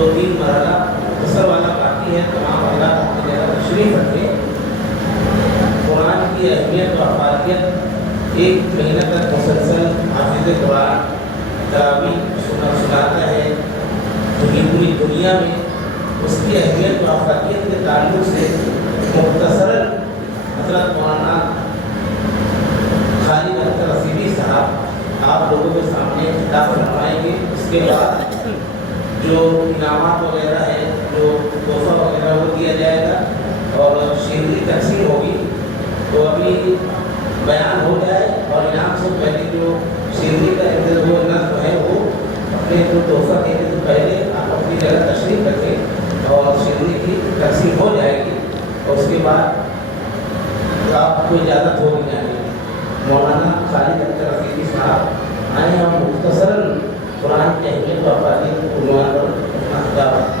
دو تین مرحلہ مختصر والا باقی ہے. تمام حضرات اپنی جگہ تشریف رکھیں. قرآن کی اہمیت و افادیت ایک مہینہ تک مسلسل حافظ قرآن تراویح سناتا ہے. پوری دنیا میں اس کی اہمیت و افادیت کے تعلق سے مختصراً حضرت مولانا خالد اختر رسیدی صاحب آپ لوگوں کے سامنے خطاب فرمائیں گے. اس کے بعد جو انعامات وغیرہ ہے، جو تحفہ وغیرہ وہ دیا جائے گا اور شیرنی تقسیم ہوگی. تو ابھی بیان ہو جائے اور انعام سے پہلے جو شیرنی کا وہ نظم ہے وہ اپنے جو تحفہ دینے سے پہلے آپ اپنی جگہ تشریف رکھیں اور شیرنی کی تقسیم ہو جائے گی اور اس کے بعد آپ کو اجازت ہوگی جانے. مولانا خالد اختر رفیقی صاحب آئے ہم مختصراً قرآن کی اہمیت و افادیت کو عنوان پر اپنا خطاب.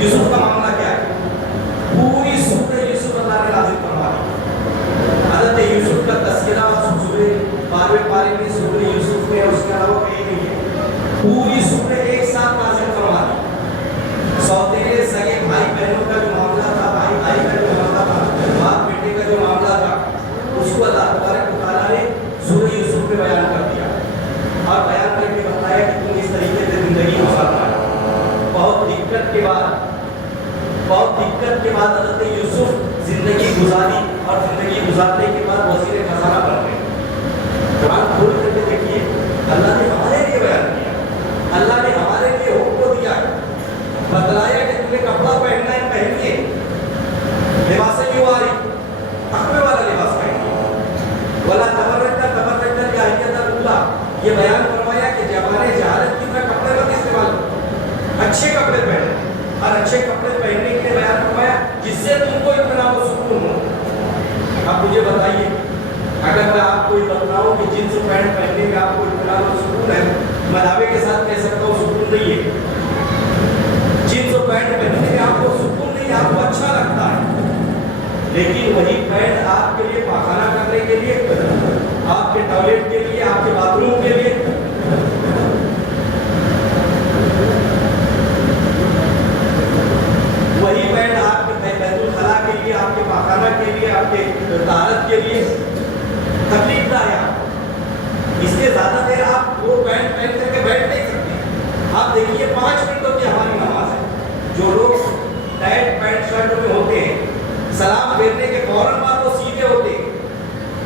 یوسف کا معاملہ کیا ہے؟ پوری سورہ یوسف اللہ نے نازل فرما دی. حضرت یوسف کا تذکرہ سورہ 12 پارے میں سورہ یوسف میں اس کے علاوہ کہیں نہیں ہے. دقت کے بعد حضرت یوسف زندگی گزاری اور زندگی گزارنے کے بعد وزیر خزانہ بن گئے. قرآن کھول کر کے دیکھیے اللہ نے ہمارے لیے بیان کیا, اللہ نے ہمارے لیے حکم دیا, بتلایا کہ تمہیں کپڑا پہننا ہے پہنیے, لباس جواری تقوی والا لباس پہنیے, ولا تبرجنا جاہلیت الاولیٰ, یہ بیان فرمایا کہ زمانے جہالت کی طرح کپڑے مت استعمال کرو, اچھے کپڑے پہنو, اور اچھے کپڑے پہننے کے لیے بیان فرمایا جس سے تم کو اطمینان و سکون ہو. اب مجھے بتائیے اگر میں آپ کو یہ بتلاؤں کہ جنس پینٹ پہننے میں آپ کو اطمینان و سکون ہے, میں دعوے کے ساتھ کہہ سکتا ہوں سکون نہیں ہے. جنس پینٹ پہننے میں آپ کو سکون نہیں, آپ کو اچھا لگتا ہے, لیکن وہی پینٹ آپ کے لیے پاخانہ کرنے کے لیے, آپ کے ٹوائلٹ کے لیے, آپ کے باتھ روم کے لیے, وہی پینٹ آپ کے بیت الخلاء کے لیے, آپ کے پاخانہ کے لیے, آپ کے طہارت کے لیے تکلیف دہ ہے. اس سے زیادہ دیر آپ وہ پینٹ پہن کر کے بیٹھ نہیں سکتے. آپ دیکھیے 5 منٹوں کی ہماری نماز ہے. جو لوگ ٹائٹ پینٹ شرٹ میں ہوتے ہیں, سلام پھیرنے کے فوراً بعد وہ سیدھے ہوتے ہیں,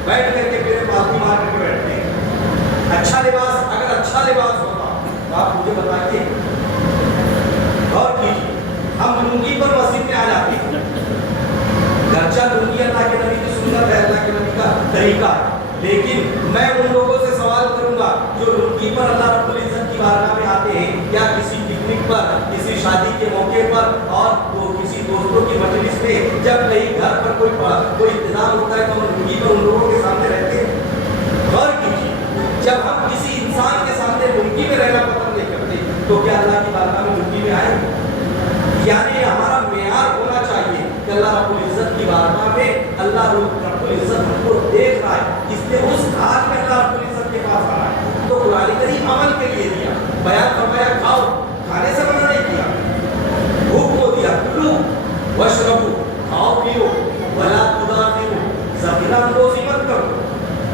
بیٹھ کر کے پھر پالتی مار کر کے بیٹھتے ہیں. اچھا لباس, اگر اچھا لباس ہوتا تو آپ مجھے بتائیے, غور کیجیے, ہم لنگی پر مسجد میں آ جاتے ہیں. گرچہ لنگی اللہ کے نبی کی سنت ہے, اللہ کے نبی کا طریقہ ہے, لیکن میں ان لوگوں سے سوال کروں گا جو لنگی پر اللہ رب العزت کی بارگاہ میں آتے ہیں, یا کسی پکنک پر, کسی شادی کے موقع پر, اور وہ کسی دوستوں کی مجلس میں, جب کہیں گھر پر کوئی انتظام ہوتا ہے تو ہم لنگی پر ان لوگوں کے سامنے رہتے ہیں. غور کیجیے, جب ہم کسی انسان کے سامنے لنگی میں رہنا پسند نہیں کرتے تو کیا اللہ کی بارگاہ میں لنگی میں آئے؟ یعنی ہمارا معیار ہونا چاہیے کہ اللہ رب العزت کی بارگاہ میں اللہ رب العزت ہم کو دیکھ رہا ہے, اس لیے اس حال میں اللہ رب العزت کے پاس آ رہا ہے. تو قرآن کریم عمل کے لیے دیا, بیان فرمایا کھاؤ, کھانے سے منع نہیں کیا, بھوک کو دیا, کلو واشربو, کھاؤ پیو, ولا تدافعوا, ذخیرہ اندوزی مت کرو.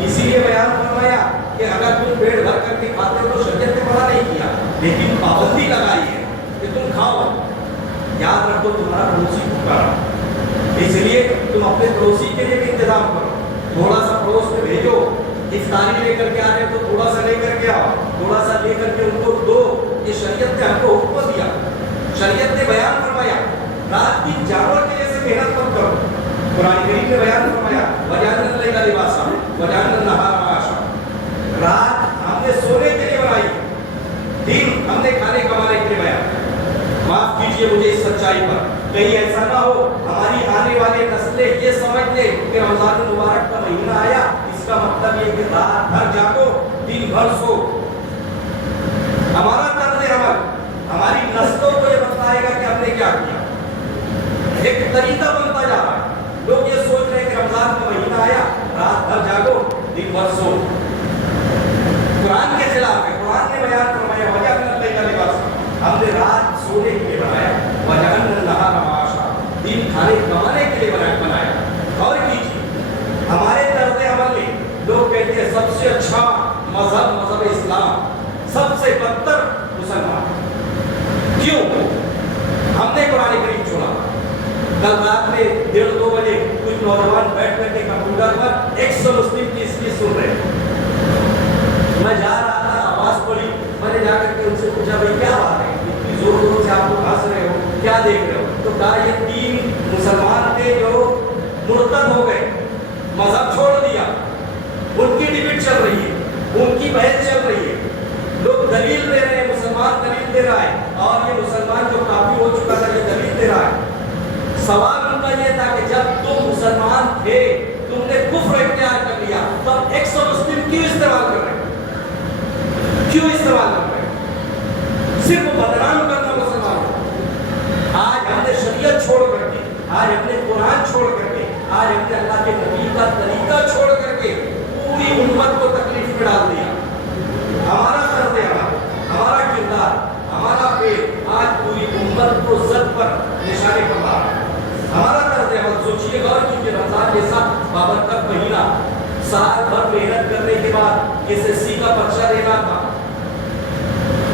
اسی لیے بیان فرمایا کہ اگر تم پیٹ بھر کر کے کھاتے ہو تو شریعت نے منع نہیں کیا, لیکن پابندی لگائی ہے کہ تم کھاؤ. یاد رکھو تمہارا پڑوسی بھوکا رہا, اس لیے تم اپنے پڑوسی کے لیے بھی انتظام کرو. تھوڑا سا پڑوس میں بھیجو, افطاری لے کر کے آ رہے تو تھوڑا سا لے کر کے آؤ, تھوڑا سا لے کر کے ان کو دو. یہ شریعت نے ہم کو حکم دیا, شریعت نے بیان فرمایا. رات کی جانور کے جیسے محنت مت کرو. قرآن کریم نے بیان فرمایا وجعلنا اللیل لباسا وجعلنا النہار معاشا, رات ہم نے سونے کے لیے بنائی, دن ہم نے کھانے کمانے کے لیے بنایا. معاف کیجیے مجھے اس سچائی پر, کہیں ایسا نہ ہو ہماری آنے والی نسلیں یہ سمجھ لیں کہ رمضان المبارک کا مہینہ آیا, اس کا مطلب یہ کہ رات بھر جاگو, دن بھر سو. ہمارا طرز عمل ہماری نسلوں کو یہ بتائے گا کہ ہم نے کیا کیا. ایک طریقہ بنتا جا رہا ہے, لوگ یہ سوچ رہے ہیں کہ رمضان کا مہینہ آیا, رات بھر جاگو, دن بھر سو. قرآن کے خلاف ہے. قرآن نے بیان فرمایا وجعلنا اللیل لباسا, ہم نے رات سونے کے لیے بنایا, وجعلنا النہار معاشا, دن کھانے کمانے کے لیے بنایا. اور کیجیے ہمارے طرز عمل میں لوگ کہتے ہیں سب سے اچھا مذہب اسلام, سب سے بدتر مسلمان. کیوں؟ ہم نے قرآن کریم چھوڑا. کل رات میں 1:30-2 بجے کچھ نوجوان بیٹھ کر کے کمپیوٹر پر 100 مسلم کی اسپیچ سن رہے. میں جا رہا تھا, آواز پڑی, میں نے جا کر کے ان سے پوچھا بھائی کیا بات ہے, اتنی زور زور سے آپ لوگ ہنس رہے ہو, کیا دیکھ رہے ہو؟ تو کہا یہ 3 مسلمان تھے جو مرتد ہو گئے, مذہب چھوڑ دیا, ان کی ڈبیٹ چل رہی ہے, ان کی بحث چل رہی ہے, لوگ دلیل دے رہے ہیں, مسلمان دلیل دے رہا ہے, اور یہ مسلمان جو کافی ہو چکا تھا یہ دلیل دے رہا ہے. سوال ان کا یہ تھا کہ جب تم مسلمان تھے, تم نے کفر اختیار کر لیا, تو اب 100 مسلم کیوں استعمال کر رہے ہیں؟ کیوں استعمال کر رہے ہیں؟ صرف بدنام کرنا مسلمان کو. آج ہم نے شریعت چھوڑ کر کے, آج ہم نے قرآن چھوڑ کر کے, آج ہم نے اللہ کے نبی کا طریقہ چھوڑ کر کے پوری امت کو تکلیف میں ڈال دیا. ہمارا طرز عمل, ہمارا کردار, ہمارا پیٹ آج پوری امت کو زد پر نشانے پر لا رہا ہے. ہمارا طرز عمل سوچیے, غور کیجیے, رمضان جیسا بابرکت مہینہ, سال بھر محنت کرنے کے بعد SSC کا پرچہ دینا تھا,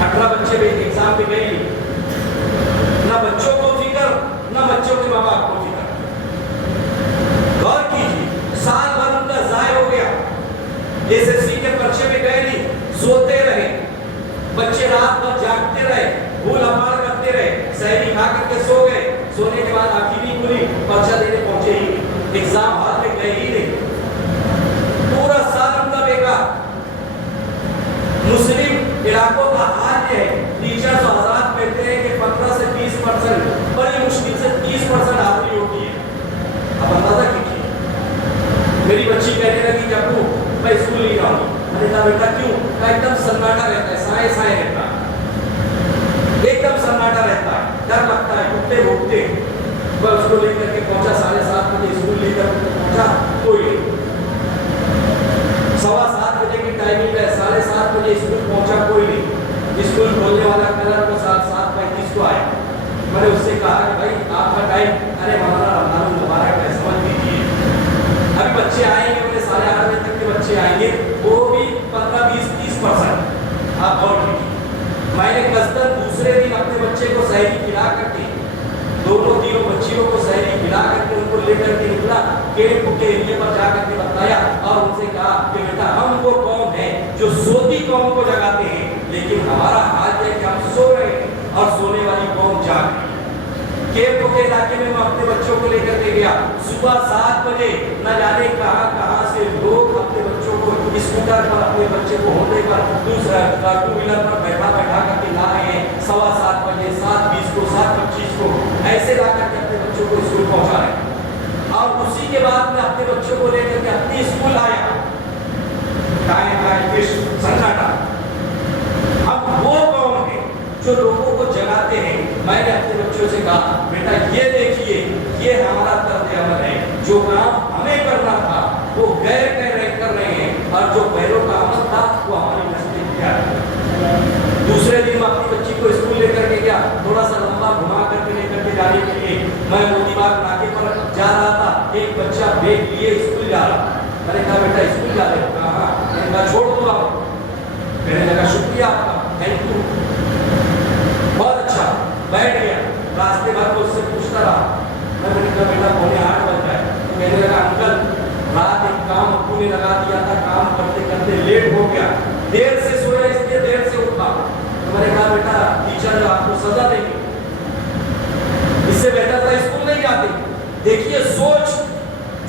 18 بچے بھی ایگزام میں گئے, نہ بچوں کو فکر, نہ بچوں کے बच्चे रात भर जागते रहे, भूल हमार करते रहे, सहरी खा करके सो गए, सोने के बाद आखिरी पूरी पर्चा देने पहुंचे ही, एग्जाम हॉल में गए ही नहीं, पूरा साल उनका बेकार। मुस्लिम इलाकों का हाल ये है, टीचर्स और हज़रात कहते हैं कि 15 से 20% बड़ी मुश्किल से 30% हाजिरी होती है। अब अंदाजा कीजिए। मेरी बच्ची कहने लगी कि अब्बू मैं स्कूल नहीं जाऊंगी। मैंने कहा बेटा क्यों? कहा एकदम सन्नाटा रहता है, साए साए रहता है, एकदम सन्नाटा रहता है, डर लगता है, कुत्ते भौंकते। मैं उसको लेकर के पहुंचा, 7:30 बजे स्कूल लेकर पहुंचा, कोई नहीं। 7:15 बजे की टाइमिंग है, 7:30 बजे स्कूल पहुंचा, कोई नहीं। स्कूल खोलने वाला कलर को 7:35 को आया। मैंने उससे कहा कि भाई आपका टाइम, अरे मौलाना रमजान मुबारक है, समझ लीजिए अभी बच्चे आएंगे, बोले 8:30 बजे तक के बच्चे आएंगे, वो भी 15-20-30%। आप गौर कीजिए। मैंने कसरत दूसरे दिन अपने बच्चे को सहरी खिला करके, दोनों तीनों बच्चियों को सहरी खिला करके उनको लेकर के निकला, कैंप के एरिया पर जा करके बताया और उनसे कहा कि बेटा हम वो कौम है जो सोती कौम को जगाते हैं, लेकिन हमारा हाल है कि हम सो रहे हैं और सोने वाली कौम जाग रही है। कैंप के इलाके में मैं अपने बच्चों को लेकर के गया, सुबह 7 बजे न जाने कहां से लोग अपने बच्चों को स्कूटर पर, अपने बच्चे को होने पर दूसरा 2 व्हीलर पर बैठा करके ला रहे हैं। 7:15 बजे, 7:20 को, 7:25 को ऐसे ला करके अपने बच्चों को स्कूल पहुंचा रहे हैं। और उसी के बाद मैं अपने बच्चों को लेकर के अपनी स्कूल आया, सन्नाटा। अब वो कौन है जो लोगों को जगाते हैं? मैंने अपने बच्चों से कहा बेटा ये देखिए, ये हमारा तर्ज अमल है, जो काम हमें करना था वो गैर कर रहे हैं, और जो पैरों का अमल था वो हमारी नस्लें किया। दूसरे दिन मैं अपनी बच्ची को स्कूल लेकर के गया, थोड़ा सा लंबा घुमा करके लेकर के जाने के लिए मैं मोतीबाग नाके पर जा रहा था, एक बच्चा बैग लिए स्कूल जा रहा। मैंने कहा बेटा स्कूल जा रहे हो? कहा मैंने कहा छोड़ दो आप। मैंने कहा शुक्रिया आपका, थैंक यू, बहुत अच्छा। बैठ गया, रास्ते भर को उससे पूछता रहा। मैंने कहा बेटा 7:45 बज रहा है। कहने लगा अंकल रात एक काम अप्पू ने लगा दिया था, काम करते करते लेट हो गया, देर से सोया इसलिए देर से उठा। तो मैंने कहा बेटा टीचर आपको सजा देंगे, इससे बेहतर था स्कूल नहीं जाते। देखिए सोच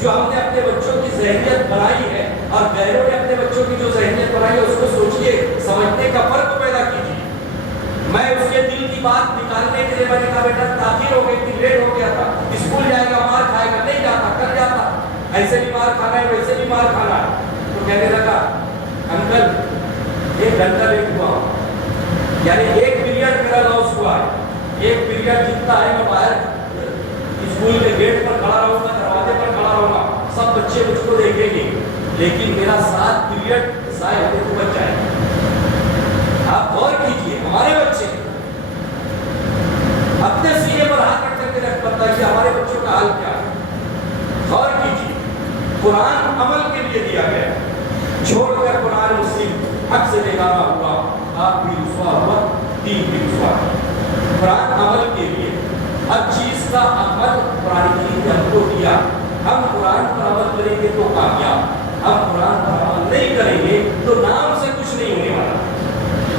जो हमने अपने बच्चों की ज़हनियत बनाई है और गैरों ने अपने बच्चों की जो ज़हनियत बनाई है उसको सोचिए, समझने का फर्क पैदा कीजिए। मैं उसके दिल की बात निकालने के लिए मैंने कहा बेटा ताखिर हो गई थी, लेट हो गया था, स्कूल जाएगा मार खाएगा, नहीं जाता, कर जाता, ऐसे भी मार खाना है वैसे भी मार खाना है। तो कहने लगा अंकल 1 घंटा लेट हुआ, यानी 1 पीरियड मेरा लॉस हुआ है। 1 पीरियड जितना है मैं बाहर स्कूल के गेट पर खड़ा रहूंगा, दरवाजे पर खड़ा रहूंगा, सब बच्चे मुझको देखेंगे, लेकिन मेरा 7 पीरियड शायद होते तो बच जाएगा। आप गौर कीजिए, हमारे बच्चे अपने सीने पर हाथ रख करके रख बताइए हमारे बच्चों का हाल क्या है। गौर कीजिए, कुरान अमल के लिए दिया गया, छोड़कर कुरान मुस्लिम हक से बेगाना हुआ, आप भी रुसवा हुआ, दीन भी रुसवा। कुरान अमल के लिए हर चीज का अमल कुरान ने हमको दिया। हम कुरान पर अमल करेंगे तो कामयाब, हम कुरान पर अमल नहीं करेंगे तो नाम से कुछ नहीं होने वाला।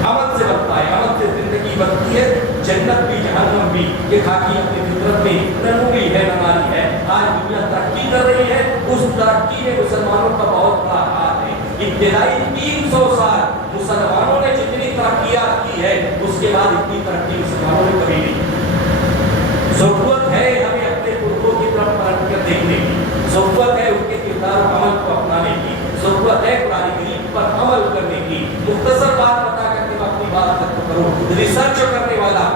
अमल से बनता है, अमल से जिंदगी बनती है, जन्नत भी जहन्नम भी। ये खाकी अपनी फितरत में नमूनी है, नमानी है। आज दुनिया तरक्की कर रही है, उस तरक्की में मुसलमानों का बहुत बड़ा हाथ है। इब्तिदाई 300 साल मुसलमानों ने जितनी तरक्कियात की है, उसके बाद इतनी तरक्की मुसलमानों ने कभी नहीं। जरूरत है हमें अपने पुरखों की तरफ पलट कर देखने की, जरूरत है उनके किरदार अमल को अपनाने की, जरूरत है कुरान करीम पर अमल करने की। मुख्तसर बात बता करके मैं अपनी बात खत्म करूं। रिसर्च करने वाला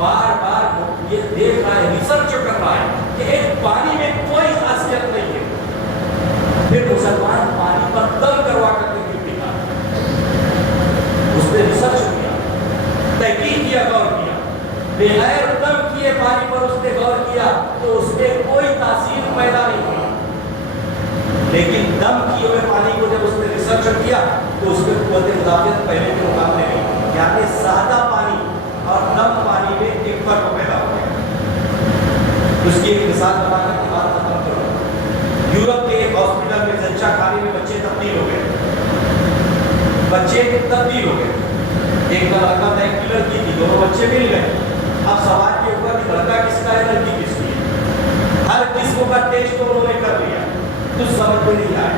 बार बार ये देख रहा है, रिसर्च कर रहा है कि एक पानी में कोई खासियत नहीं है, फिर मुसलमान पानी पर दम करवा करके क्यों पीता? उसने रिसर्च किया, तहकीक किया, गौर किया, बगैर दम किए पानी पर उसने गौर किया तो उसमें कोई तासीर पैदा नहीं हुई। लेकिन दम किए हुए पानी को जब उसने रिसर्च किया तो उसमें कुव्वत मुदाफ़ियत पहले के मुकाबले में, यानी सादा पानी और दम पानी में एक फर्क पैदा हो गया। उसकी एक मिसाल बताने की बात खत्म करूँ। यूरोप के एक हॉस्पिटल में जच्चा खाने में बच्चे तब्दील हो गए। एक लड़का था एक लड़की थी, दोनों बच्चे मिल गए। अब सवाल ये हुआ कि लड़का किसका है लड़की किसकी है। हर किस्म का टेस्ट तो उन्होंने कर लिया, कुछ समझ में नहीं आया।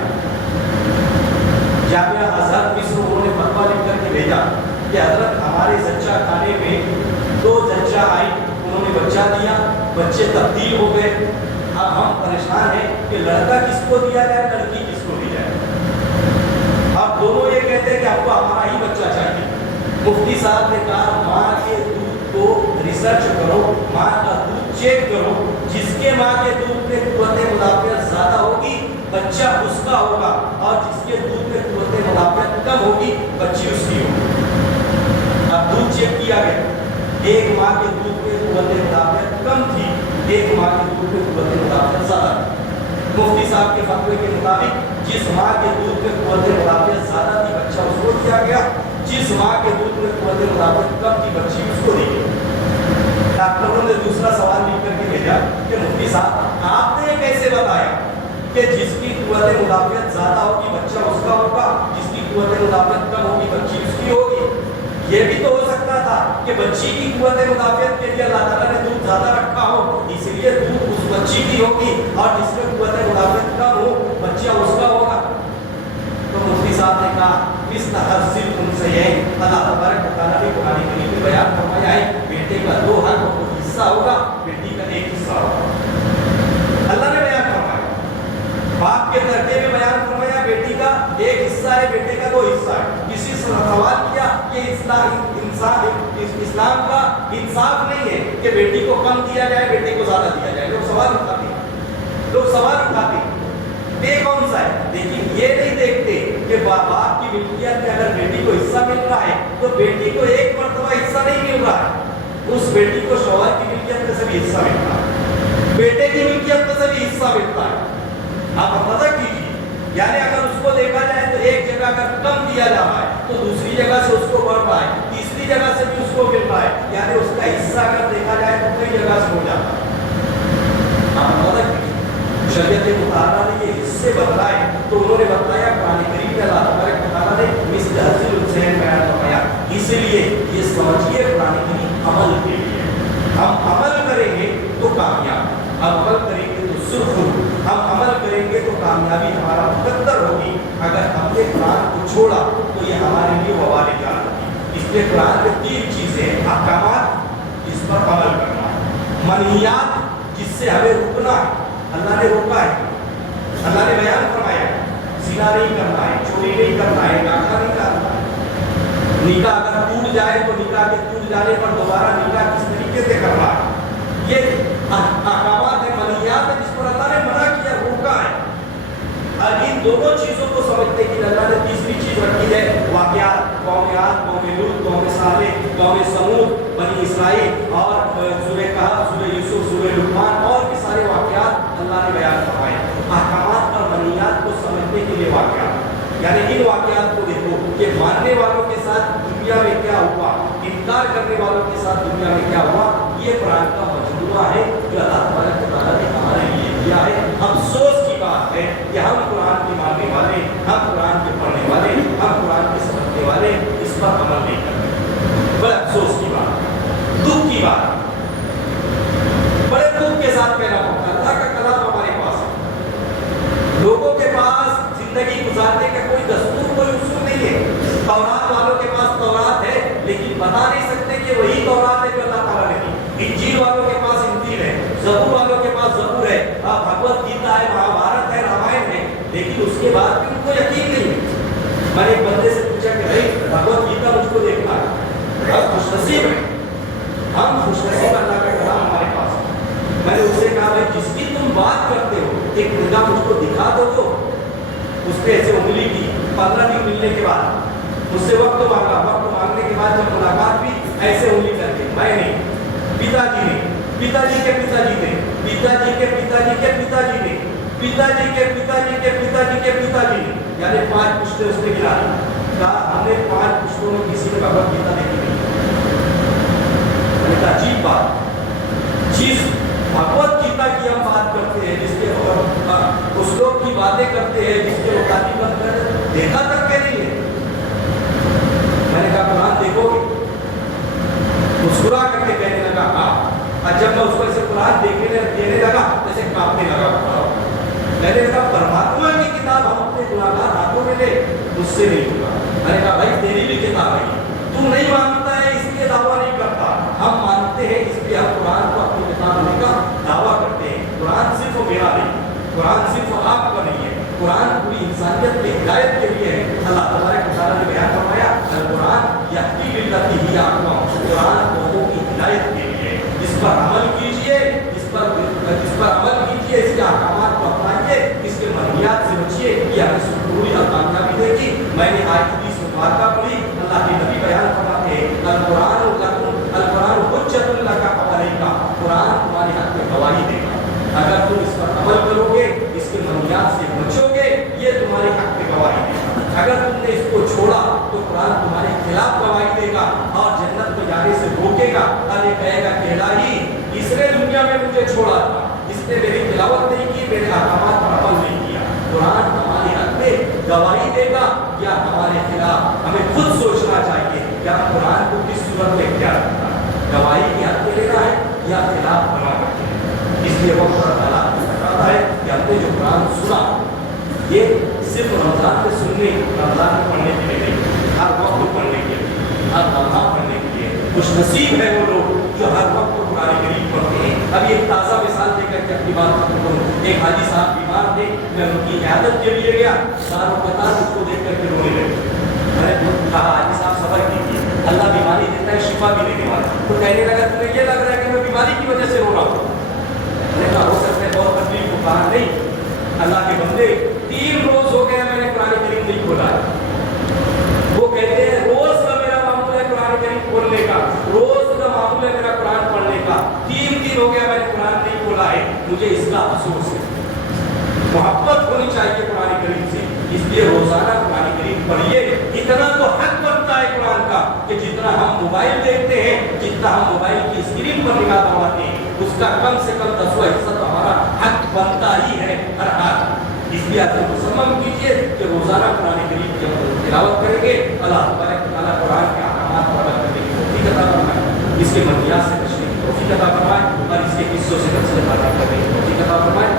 जामिया अज़हर मिस्र उन्होंने फतवा लिख करके भेजा कि हजरत हमारे जच्चा खाने में 2 जच्चा आई, उन्होंने बच्चा दिया, बच्चे तब्दील हो गए। अब हम परेशान हैं कि लड़का किसको दिया जाए, लड़की किसको दी जाए। अब दोनों ये कहते हैं कि आपको हमारा ही बच्चा चाहिए। मुफ्ती साहब ने कहा माँ के दूध को रिसर्च करो, माँ का दूध चेक करो, जिसके माँ के दूध में कुव्वत मुदाफ़ियत ज़्यादा होगी बच्चा उसका होगा, और जिसके दूध में कुव्वत मुदाफ़ियत कम होगी बच्ची उसकी होगी। अब दूध चेक किया गया, एक माँ के दूध में कुव्वत मुदाफ़ियत कम थी, एक माँ के दूध में कुव्वत मुदाफ़ियत ज़्यादा। मुफ्ती साहब के फतवे के मुताबिक जिस माँ के दूध में कुव्वत मुदाफ़ियत ज़्यादा थी बच्चा उसको दिया गया, जिस माँ के दूध में कुव्वत मुदाफ़ियत कम थी बच्ची उसको दी गई। डॉक्टरों ने दूसरा सवाल लिख करके भेजा कि मुफ्ती साहब आपने कैसे बताया कि जिसकी कुव्वत मुदाफ़ियत ज़्यादा होगी बच्चा उसका होगा, जिसकी कुव्वत मुदाफ़ियत कम होगी बच्ची उसकी होगी। ये भी तो हो सकता था कि बच्ची की कुव्वत मुदाफ़ियत के लिए अल्लाह ताला ने दूध ज़्यादा रखा हो, इसलिए दूध उस बच्ची की होगी, और जिसमें कुव्वत मुदाफ़ियत कम हो बच्चा उसका होगा। तो मुफ्ती साहब ने कहा इस तहसील उनसे ये अल्लाह तबारक व तआला ने कुरान करीम में बयान फरमाया है, बेटे का 2 हिस्सा होगा, बेटी का 1 हिस्सा होगा। अल्लाह ने बयान फरमाया, बाप के दर्जे में बयान फरमाया बेटी का 1 हिस्सा है, बेटे का 2 हिस्सा है। किसी से सवाल किया कि इस्लाम का इंसाफ नहीं है कि बेटी को कम दिया जाए बेटे को ज्यादा दिया जाए। लोग सवाल उठाते हैं ये कौन सा है, लेकिन ये नहीं देखते कि बाप की मिल्कियत में अगर बेटी को हिस्सा मिल रहा है तो बेटी को 1 मर्तबा हिस्सा नहीं मिल रहा है, उस बेटी को शौहर की मिल्कियत में से भी हिस्सा मिल रहा है, बेटे की मिल्कियत में से भी हिस्सा मिलता है। आप अंदाजा कीजिए, यानी अगर उसको देखा जाए तो एक जगह अगर कम दिया जा रहा है तो दूसरी जगह से उसको बढ़ रहा है, तीसरी जगह से भी उसको मिल रहा है, यानी उसका हिस्सा अगर देखा जाए तो कई जगह से हो जाता है। आप अंदाजा कीजिए, शरीयत मुताहरा ने ये हिस्से बताए तो उन्होंने बताया कुरान करीम में अल्लाह तबारक व तआला ने मिस्ल हज़िल हुसैन बयान फरमाया। इसलिए ये समझिए कुरान करीम अमल के लिए, हम अमल करेंगे तो कामयाब, हम अमल करेंगे तो सुरखुर, हम अमल करेंगे तो कामयाबी हमारा मुकद्दर होगी। अगर हमने कुरान को छोड़ा तो ये हमारे लिए वबाल जार होगी। इसलिए कुरान में 3 चीज़ें हैं, अहकामात जिस पर अमल करना है, मनहियात जिससे हमें रुकना है, अल्लाह ने रोका है, अल्लाह ने बयान फरमाया ज़िना नहीं करना है, चोरी नहीं करना है, डाका नहीं करना है। निकाह अगर टूट जाए तो निकाह के टूट जाने पर दोबारा निकाह किस तरीके से करना है, ये अहकामात है, मनहियात है जिस पर अल्लाह ने मना किया, रोका है। और इन दोनों चीज़ों को समझने के लिए अल्लाह ने तीसरी चीज़ रखी है वाक़यात, कौम आद, कौम लूत, कौम सालेह, कौम समूद, बनी इसराइल और सूरह कहफ, सूरह यूसुफ, सूरह लुक़मान और भी सारे वाक़यात अल्लाह ने बयान फरमाए। अहकामात और मनीयात को समझने के लिए वाक़यात, यानी इन वाक़यात को देखो कि मानने वालों के साथ दुनिया में क्या हुआ, इनकार करने वालों के साथ दुनिया में क्या हुआ, ये कुरान का मजमूआ है जो अल्लाह तबारक व तआला ने हमारे लिए दिया है। अफसोस की बात है कि हम कुरान के मानने वाले, हम कुरान के पढ़ने वाले, हम कुरान के समझने वाले इस पर अमल नहीं करते। बड़े अफसोस की बात, दुख की बात, बड़े दुख के साथ कहना पड़ता है। अल्लाह का कलाम हमारे पास है, लोगों के पास जिंदगी गुजारने का कोई दस्तूर, कोई उसूल नहीं है। तौरात वालों के पास तौरात है लेकिन बता नहीं सकते कि वही तौरात है जो अल्लाह ताला ने दी। इंजील वालों के पास इंजील है, ज़बूर वालों के पास ज़बूर है, भगवत गीता है, महाभारत है, रामायण है, लेकिन उसके बाद भी उनको यकीन नहीं है। मैंने एक बंदे से पूछा कि भाई भगवत गीता मुझको देखना है, हम खुशनसीब हैं, हम खुशनसीब, अल्लाह का कलाम हमारे पास है। मैंने उससे कहा भाई जिसकी तुम बात करते हो एक निगाह मुझको दिखा दो। तो उसने ऐसे उंगली की, 15 दिन मिलने के बाद मुझसे वक्त मांगा, वक्त मांगने के बाद जब मुलाकात भी ऐसे उंगली करके, मैं नहीं, पिताजी ने, पिताजी के पिताजी ने, पिताजी के पिताजी के पिताजी ने, पिताजी के पिताजी के पिताजी के पिताजी ने, यानी 5 पुश्तें उसने गिरा दी। कहा हमने 5 पुश्तों में किसी ने भगवत गीता देखी नहीं। मैंने कहा अजीब बात, जिस भगवत गीता की हम बात करते हैं, जिसके उस लोग की बातें करते हैं, जिसके मुताबिक देखा तक के नहीं है। मैंने कहा कुरान देखोगे मुझसे नहीं होगा। मैंने कहा भाई तेरी भी किताब है, तू नहीं मानता है इसलिए दावा नहीं करता, हम मानते हैं इसलिए हम कुरान को अपनी किताब होने का दावा करते हैं। कुरान सिर्फ मेरा नहीं, कुरान सिर्फ आपका नहीं है, कुरान पूरी इंसानियत की हिदायत के लिए है। अल्लाह तबारक व तआला ने बयान फरमाया अल कुरान यहदी लिल्लती हिय अक़वम, कुरान लोगों की हिदायत के लिए, इस पर अमल कीजिए, इस पर अमल कीजिए, इसके अहकामात को अपनाइए, इसके मनहियात से बचिए, ये हमें सुकून और कामयाबी देगी। मैंने आयत 20 मुबारका पढ़ी, अल्लाह के नबी बयान फरमाते हैं अल कुरान हुज्जतुन लका व अलैका, कुरान तुम्हारे हक में गवाही देगा। अगर तुम इस पर अमल करोगे, इसके मनहियात से बचोगे, ये तुम्हारे हक में गवाही देगा। अगर तुमने इसको छोड़ा तो कुरान तुम्हारे खिलाफ गवाही देगा और जन्नत में जाने से रोकेगा और ये कहेगा कि इलाही इसने दुनिया में मुझे छोड़ा था, इसने मेरी तिलावत नहीं की, मेरे अहकामात पर अमल नहीं किया। कुरान हमारे हक में गवाही देगा या हमारे खिलाफ? हमें खुद सोचना चाहिए कि हम कुरान को किस सूरत में क्या रखता है, गवाही की हक में लेना है या खिलाफ बना करते हैं। इसलिए वो बताता है कि हमने जो कुरान सुना ये सिर्फ रमजान में सुनने, रमजान में पढ़ने के लिए नहीं, हर वक्त पढ़ने के लिए, हर लम्हा पढ़ने के लिए। कुछ नसीब है वो लोग जो हर वक्त कुरान करीम पढ़ते हैं। अभी एक ताज़ा मिसाल देकर के अपनी बात खत्म करूँ। एक हाजी साहब बीमार थे, मैं उनकी इयादत के लिए गया, सारों कतार उसको देख करके रोने लगे। मैंने कहा हाजी साहब सबर कीजिए, अल्लाह बीमारी देता है, शिफा भी देने वाला। तो कहने लगा तुम्हें ये लग रहा है कि मैं बीमारी की वजह से रो रहा हूँ। मैंने कहा हो सकता है बहुत तकलीफ हो, कहा नहीं अल्लाह के बंदे 3 रोज हो गए मैंने कुरान करीम नहीं खोला है। वो कहते हैं रोज का मेरा मामूल है कुरान करीम खोलने का, रोज का मामूल है मेरा कुरान पढ़ने का, 3 दिन हो गया मैंने कुरान नहीं खोला है। मुझे इसका अफसोस है। मोहब्बत होनी चाहिए कुरान करीम से, इसलिए रोजाना कुरान करीम पढ़िए। इतना तो हक बनता है कुरान का कि जितना हम मोबाइल देखते हैं, जितना हम मोबाइल की स्क्रीन पर निगाह दौड़ाते हैं, उसका कम से कम 10वां हिस्सा तो हमारा हक बनता ही है हर हाथ। इसलिए आप मुसम्मम कीजिए कि रोजाना कुरान करीम की हम तिलावत करेंगे। अल्लाह तबारक व तआला कुरान के अहकामात पर अमल करने की तौफीक अता फरमाए, इसके मनहियात से बचने की तौफीक अता फरमाए और इसके किस्सों से नफरत करने की तौफीक अता फरमाए।